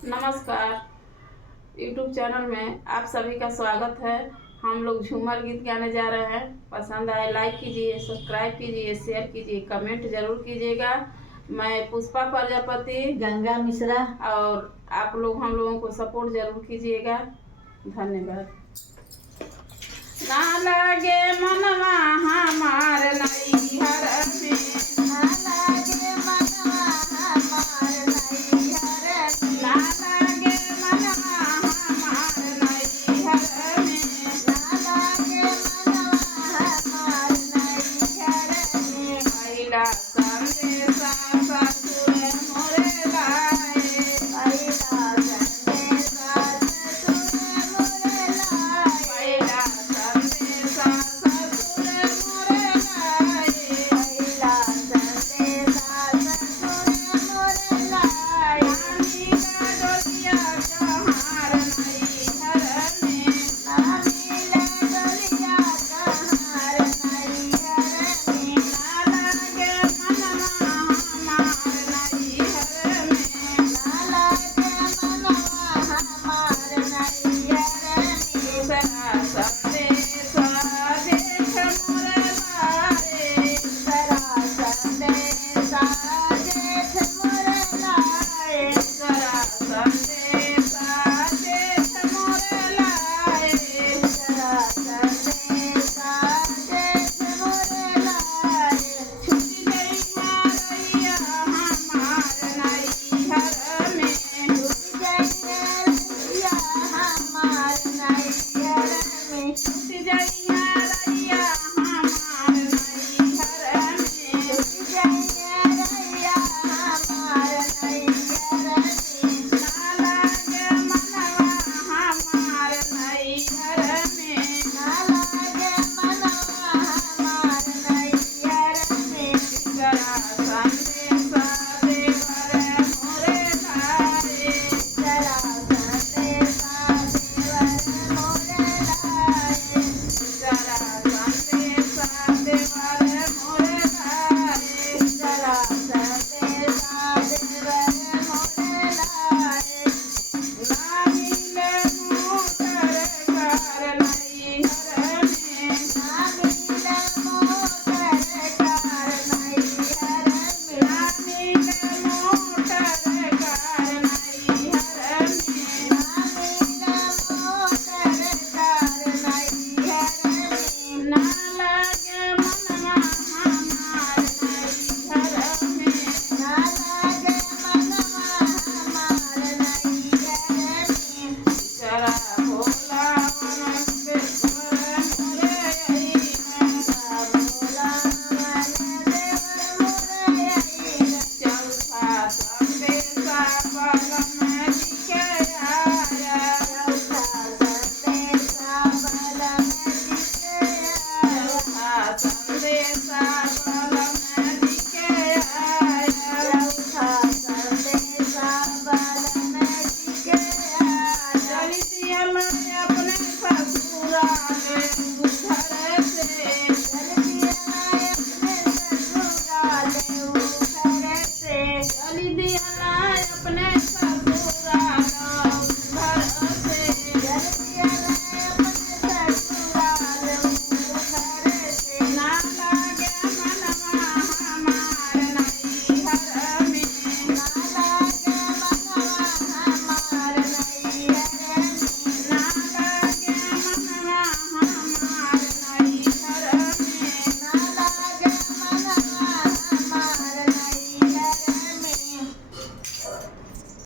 नमस्कार। YouTube channel में आप सभी का स्वागत है। हम लोग झूमर गीत गाने जा रहे हैं। पसंद आए लाइक कीजिए, सब्सक्राइब कीजिए, शेयर कीजिए, कमेंट जरूर कीजिएगा। मैं पुष्पा प्रजापति, गंगा मिश्रा, और आप लोग हम लोगों को सपोर्ट जरूर कीजिएगा। धन्यवाद। ना लगे मनवा हमार नैहर में, ना लागे मनवा हमार नैहर में, ना लगे मनवा हमार नैहर में, ना लागे मनवा हमार नैहर में। पहिला संदेशा ससुर मोरे लाए, पहिला संदेशा ससुर मोरे लाए, पहिला संदेशा ससुर मोरे लाए, पहिला संदेशा ससुर मोरे लाए। नानी का डोलिया कहार नैहर में, नानी ले डोलिया कहार नैहर में, ना लगे मनवा हमार नैहर में, ना लागे मनवा हमार नैहर में। दूसरा संदेशा देख मोरे लाए, दूसरा संदेशा जेठ मोरे लाए, दूसरा संदेशा देख मोरे लाए, दूसरा संदेशा जेठ मोरे लाए। छुट्टी गई मारैया हमार नैहर में, छूट जाइए रैया हमार नैहर में, छुट्टी गई मारैया हमार नैहर में, छूट जाइए रैया हमार नैहर में। ना लगे मनवा हमार नैहर में, ना लागे मनवा हमार नैहर में। तीसरा संदेशा देवर मोरे लाए, तीसरा संदेशा देवर मोरे लाए, तीसरा संदेशा देवर मोरे लाए, तीसरा संदेशा देवर मोरे लाए। नानी ले मोटर कर नैहर में, नानी ले मोटर कार नैहर में, नानी ले मोटर कर नैहर में, नानी ले मोटर कार नैहर में। ना लगे मनवा हमार नैहर में, ना लागे मनवा हमार नैहर में। जरा भोला मन देवर मोरे अइलन, भोला मन देवर मोरे अइलन, चौथा संदेशा बलम जी के आया, चौथा संदेशा बलम जी के आया, चौथा संदेशा बलम जी के आया, चौथा संदेशा बलम जी के आया। चली दिया मैं अपने ससुराल घर से, चलती आए अपने ससुराल घर से, चली दिया मैं अपने